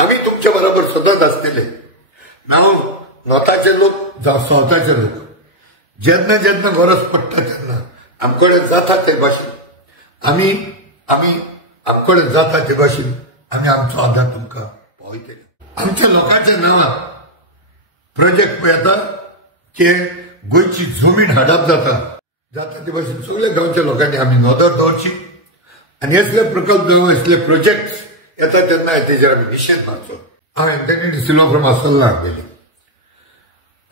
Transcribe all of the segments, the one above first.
आम्ही तुमच्या बरोबर सतत असतले नाव नोताचे लोक जावं सावताचे लोक जेन्ना जेन्ना गरज पडटा तेन्ना आमकडे जाता ते भाशेन आम्ही आमकडे जाता ते भाशेन आम्ही आमचो आधार तुमकां पावयतले। आमच्या लोकांच्या नांवार प्रोजेक्ट पळय येता की गोंयची जमीन हाडप जाता ते भाशेन सगळ्या गांवच्या लोकांनी आम्ही नोंदर दवरची आनी असले प्रकल्प असले प्रोजेक्ट्स येता तेन्ना तेजेर आमी निशेध मारचो। हांव एंटनी डिसिल्वा फ्रॉम आसोल्ला आसलेली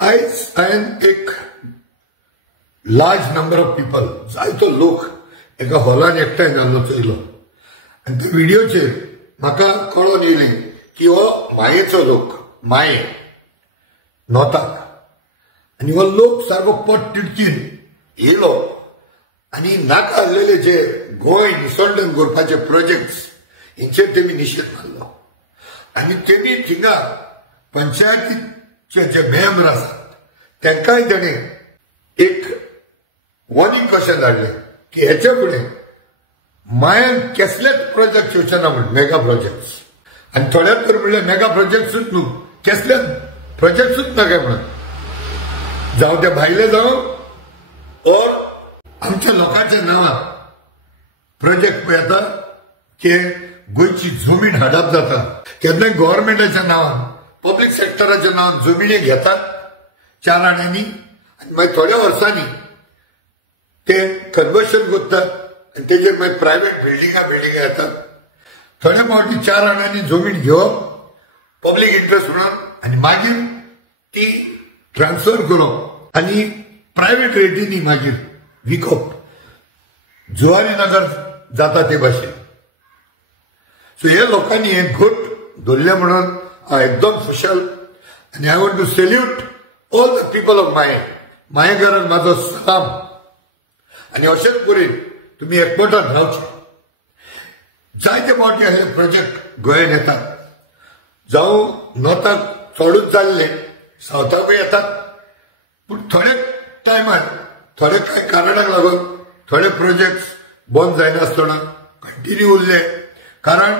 आयज हांवें एक लार्ज नंबर ऑफ पीपल जायतो लोक एका हॉलान एकठांय जाल्लो चयलो आनी त्या व्हिडिओचेर म्हाका कळोन येयलें की हो मायेचो लोक माये नोताक आनी हो लोक सारको पट तिडकीन येयलो आनी नाका आसलेले जे गोंय निसोंडून करपाचे प्रोजेक्ट्स हेंचेर तेमी निशेध मारलो आनी तेमी थिंगा पंचायतीचे जे मेंबर आसात तांकांय ताणें एक वॉर्निंग कशें धाडलें की हेचे फुडें मायान कसलेच प्रोजेक्ट येवचे ना म्हण मेगा प्रोजेक्ट्स आनी थोड्याच तर म्हणलें मेगा प्रोजेक्ट्सूच न्हू कसलेच प्रोजेक्ट्सूच नाका म्हणून जावं ते भायले जावं ओर आमच्या लोकांच्या नांवार प्रोजेक्ट पळय येता की गोंयची जमीन हाडप जाता केन्नाय गव्हर्मेंटाच्या नांवान पब्लीक सेक्टराच्या नांवान जमिनी घेतात 4 आण्यांनी आनी मागीर थोड्या वर्सांनी ते कन्वर्शन करतात आनी तेजेर मागीर प्रायवेट बिल्डिंगा येतात। थोड्या फावटी 4 आण्यांनी जमीन घेवप पब्लीक इंट्रस्ट म्हणून आनी मागीर ती ट्रान्सफर करप आनी प्रायवेट रेटींनी मागीर विकप जुवारी नगर जाता ते भाशेन। सो हे लोकांनी हे घोट धरले म्हणून हांव एकदम खुशाल आनी I want to salute all the people of मायेकारांक म्हाजो सलाम आनी अशेंच परेन तुमी एकवटान रावचे। जायते फावटी अशे प्रोजेक्ट गोंयांत येतात जावं नॉर्थाक चडूच जाल्ले सावथाकूय येतात पूण थोड्या टायमार थोड्या कांय कारणाक लागून थोडे प्रोजेक्ट्स बंद जायनासतना कंटिन्यू उरले कारण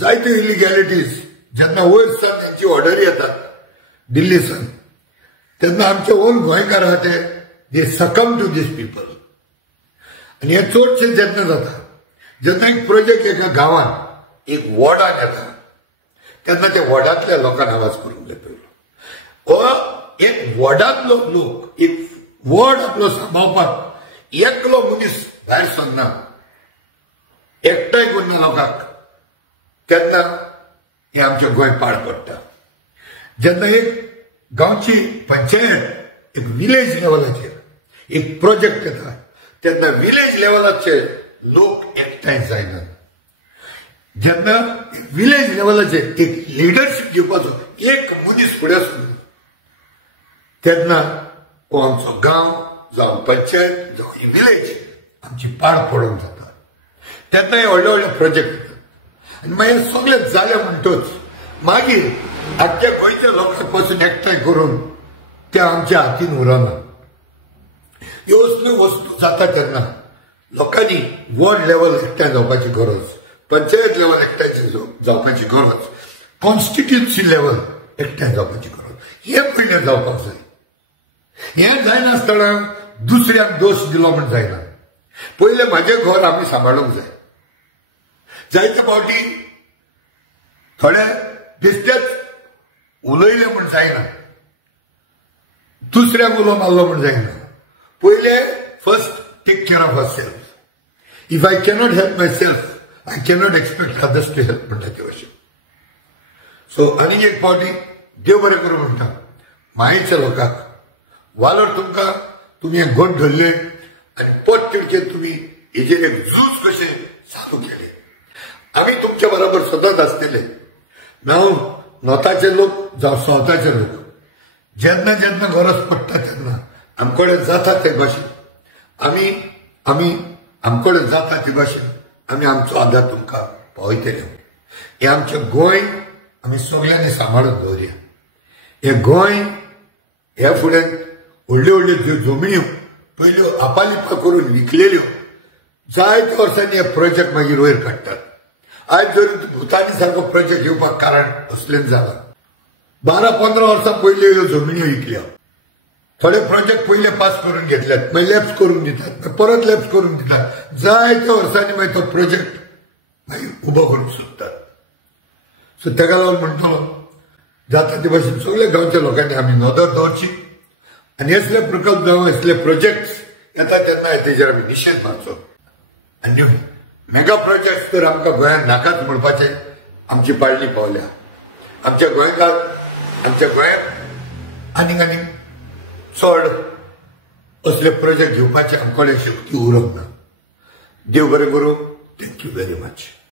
जायत्यो इलिगॅलिटीज जेन्ना वयर सावन तेंची ऑर्डर येतात दिल्ली सावन तेन्ना आमचे ओन गोंयकार आहा ते दे सकम टू दीस पीपल आनी हे चडशे जेन्ना जाता जेन्ना एक प्रोजेक्ट एका गांवांत एक वॉर्डान येता तेन्ना त्या वॉर्डांतल्या लोकांक आवाज करूंक जाय पयलो हो एक वॉर्डांतलो लोक एक वॉर्ड आपलो सांबाळपाक एकलो मनीस भायर सरना एकठांय करना लोकांक तेन्ना हे आमचे गोंय पाड पडटा। जेन्ना एक गांवची पंचायत एक विलेज लेवलाचेर एक प्रोजेक्ट येता तेन्ना विलेज लेवलाचे लोक एकठांय जायनात। जेन्ना विलेज लेवलाचेर एक लिडरशीप दिवपाचो एक मनीस फुडें सरना तेन्ना हो आमचो गांव जावं पंचायत जावं ही विलेज आमची पाड पडूंक जाता। तेन्ना हे व्हडले व्हडले प्रोजेक्ट येतात आनी मागीर सगळे जाले म्हणटच मागीर आख्या गोंयच्या लोकांक पासून एकठांय करून ते आमच्या हातीन उरना। ह्यो असल्यो वस्तू जाता तेन्ना लोकांनी वॉर्ड लेवल एकठांय जावपाची गरज पंचायत लेवल एकठांय जावपाची गरज कॉन्स्टिट्युन्सी लेवल एकठांय जावपाची गरज हे पयलें जावपाक जाय। हे जायनासतना दुसऱ्याक दोश दिलो म्हण जायना। पयलें म्हाजें घर आमी सांबाळूंक जाय। जायते फावटी थोडे बेश्टेच उलयले म्हण जायना दुसऱ्याक उलो मारलो म्हण जायना। पयले first take care of ourself. If I cannot help my self I cannot expect others to help म्हणटा ते अशें। सो आनीक एक फावटी देव बरें करूं म्हणटा मायेच्या लोकांक वालोर तुमकां तुमी एक घोट धरले आनी पट तिडकेन तुमी हेजेर एक झूज कशें चालू केलें। आमी तुमच्या बरोबर सतत आसतले नाव नॉर्थाचे लोक जावं सावथाचे लोक जेन्ना जेन्ना गरज पडटा तेन्ना आमकडे जाता ते भाशेन आमकडे जाता ते भाशेन आमी आमचो आदार तुमकां पावयतले। हे आमचें गोंय आमी सगळ्यांनी सांबाळून दवरया। हे गोंय ह्या फुडें व्हडल्यो व्हडल्यो जमिन्यो पयल्यो आपालिपा करून विकलेल्यो जायत्या वर्सांनी हे प्रोजेक्ट मागीर वयर काडटात आज जर भुतानी सारको प्रोजेक्ट घेवपाक कारण असलें जालां. 12-15 वर्सां पयलीं ह्यो जमिनी विकल्या. थोडे प्रोजेक्ट पयले पास करून घेतल्यात, मागीर लॅप्स करून दितात, परत लॅप्स करून दितात. जायत्या वर्सांनी मागीर तो प्रोजेक्ट मागीर उबो करून सोदतात. सो तेका लागून म्हणटलो जाता ते भाशेन सगळ्या गांवच्या लोकांनी आमी नदर दवरची आनी असले प्रकल्प जावं असले प्रोजेक्ट येता तेन्ना तेजेर आमी निशेध मारचो. आनी मेगा प्रोजेक्ट तर आमकां गोंयांत नाकाच म्हणपाचे आमची पाळणी पावल्या. आमच्या गोंयांत आनीक चड असले प्रोजेक्ट घेवपाचे आमकडे शक्ती उरूंक ना. देव बरें करूं. Thank you very much.